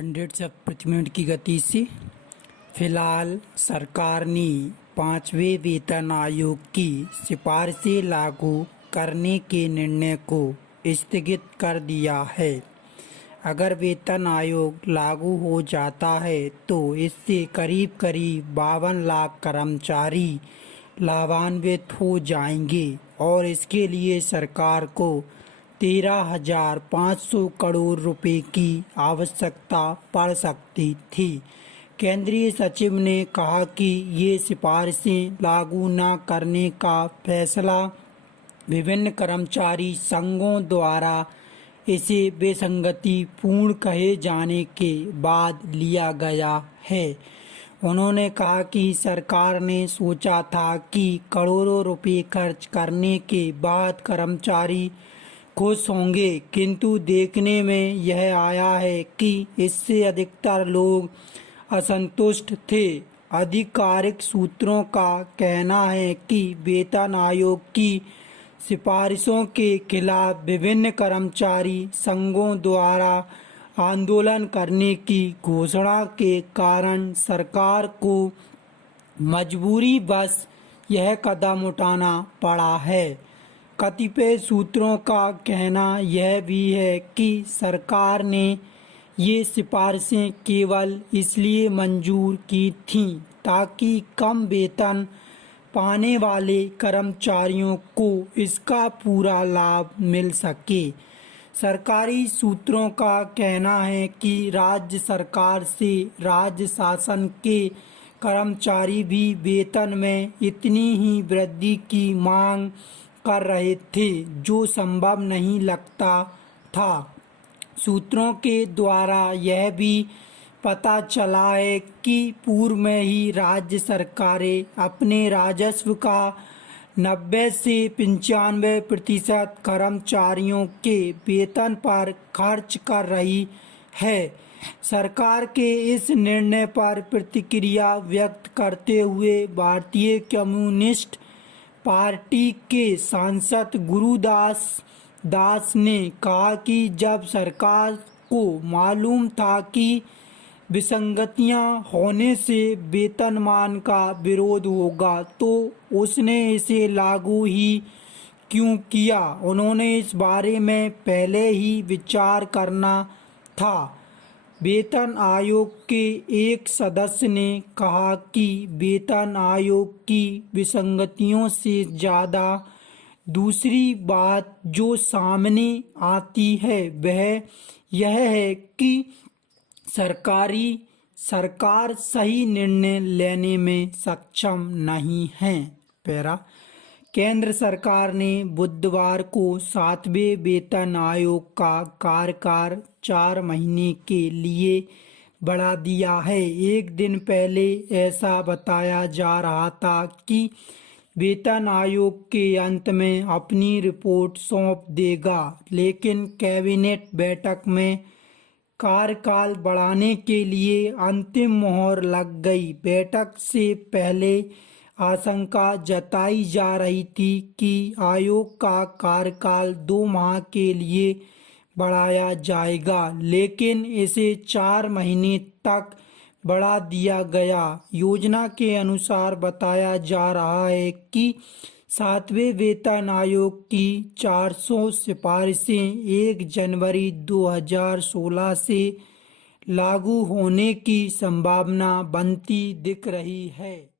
100 प्रति मिनट की गति से। फिलहाल सरकार ने 5वें वेतन आयोग की सिफारिशें लागू करने के निर्णय को स्थगित कर दिया है। अगर वेतन आयोग लागू हो जाता है तो इससे करीब 52 लाख कर्मचारी लाभान्वित हो जाएंगे और इसके लिए सरकार को 13,500 करोड़ रुपए की आवश्यकता पड़ सकती थी। केंद्रीय सचिव ने कहा कि ये सिफारिशें लागू न करने का फैसला विभिन्न कर्मचारी संघों द्वारा इसे विसंगतिपूर्ण कहे जाने के बाद लिया गया है। उन्होंने कहा कि सरकार ने सोचा था कि करोड़ों रुपए खर्च करने के बाद कर्मचारी खुश होंगे, किंतु देखने में यह आया है कि इससे अधिकतर लोग असंतुष्ट थे। आधिकारिक सूत्रों का कहना है कि वेतन आयोग की सिफारिशों के खिलाफ विभिन्न कर्मचारी संघों द्वारा आंदोलन करने की घोषणा के कारण सरकार को मजबूरीवश यह कदम उठाना पड़ा है। कतिपय सूत्रों का कहना यह भी है कि सरकार ने ये सिफारिशें केवल इसलिए मंजूर की थीं ताकि कम वेतन पाने वाले कर्मचारियों को इसका पूरा लाभ मिल सके। सरकारी सूत्रों का कहना है कि राज्य सरकार से राज्य शासन के कर्मचारी भी वेतन में इतनी ही वृद्धि की मांग कर रहे थे जो संभव नहीं लगता था। सूत्रों के द्वारा यह भी पता चला है कि पूर्व में ही राज्य सरकारें अपने राजस्व का 90 से 95% कर्मचारियों के वेतन पर खर्च कर रही है। सरकार के इस निर्णय पर प्रतिक्रिया व्यक्त करते हुए भारतीय कम्युनिस्ट पार्टी के सांसद गुरुदास दास ने कहा कि जब सरकार को मालूम था कि विसंगतियां होने से वेतनमान का विरोध होगा तो उसने इसे लागू ही क्यों किया। उन्होंने इस बारे में पहले ही विचार करना था। वेतन आयोग के एक सदस्य ने कहा कि वेतन आयोग की विसंगतियों से ज़्यादा दूसरी बात जो सामने आती है वह यह है कि सरकार सही निर्णय लेने में सक्षम नहीं है। केंद्र सरकार ने बुधवार को 7वें वेतन आयोग का कार्यकाल 4 महीने के लिए बढ़ा दिया है। एक दिन पहले ऐसा बताया जा रहा था कि वेतन आयोग के अंत में अपनी रिपोर्ट सौंप देगा, लेकिन कैबिनेट बैठक में कार्यकाल बढ़ाने के लिए अंतिम मोहर लग गई। बैठक से पहले आशंका जताई जा रही थी कि आयोग का कार्यकाल 2 माह के लिए बढ़ाया जाएगा, लेकिन इसे 4 महीने तक बढ़ा दिया गया। योजना के अनुसार बताया जा रहा है कि 7वें वेतन आयोग की 400 सिफारिशें 1 जनवरी 2016 से लागू होने की संभावना बनती दिख रही है।